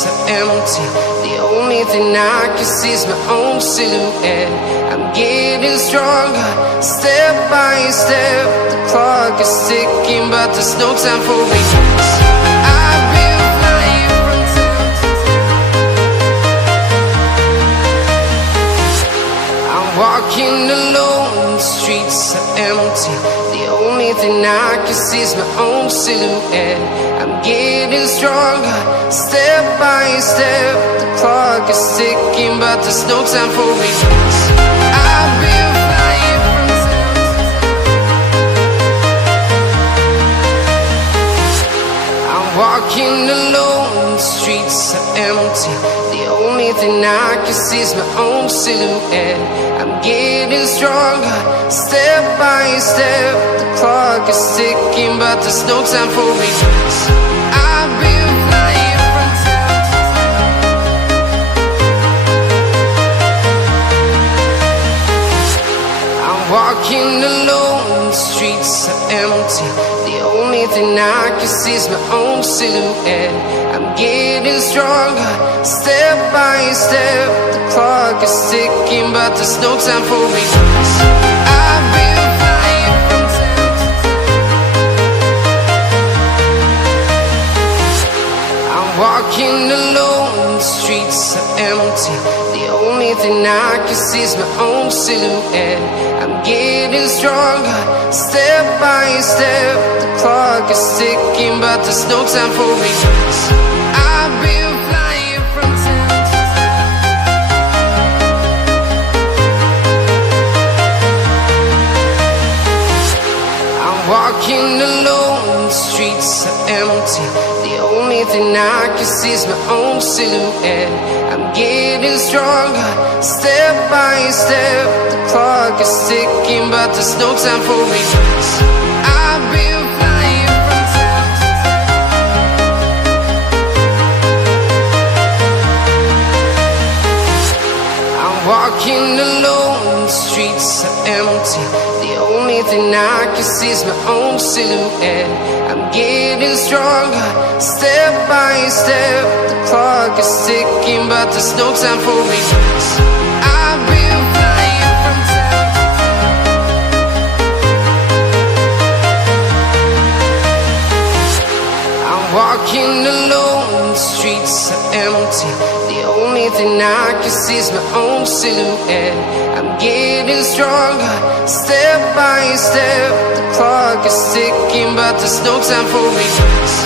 streets are empty. The only thing I can see is my own silhouette. I'm getting stronger, step by step. The clock is ticking, but there's no time for regrets. I've been flying from town to town. I'm walking alone, the streets are empty. The only thing I can see is my own silhouette. I'm getting stronger, step by step. The clock is ticking, but there's no time for regrets. I've been flying from town to town. I'm walking alone, the streets are empty. The only thing I can see is my own silhouette. I'm getting stronger, step by step. The clock is ticking, but there's no time for regrets. I've been flying from town to town. I'm walking alone, the streets are empty. The only thing I can see is my own silhouette. I'm getting stronger, step by step. The clock is ticking, but there's no time for regrets. I've been flying from town to town. I'm walking alone, the streets are empty. The only thing I can see is my own silhouette. I'm getting stronger, step by step. The clock is ticking, but there's no time for regrets. I've been flying from town to town. I'm walking alone, the streets are empty. The only thing I can see is my own silhouette. I'm getting stronger, step by step. The clock is ticking, but there's no time for regrets. I've been flying from town to town. I'm walking alone, the streets are empty. The only thing I can see is my own silhouette. I'm getting stronger, step by step. The clock is ticking, but there's no time for regrets. I've been flying from town to town. I'm walking alone, the streets are empty. The only thing I can see is my own silhouette. I'm getting stronger, step by step. The clock is ticking, but there's no time for regrets.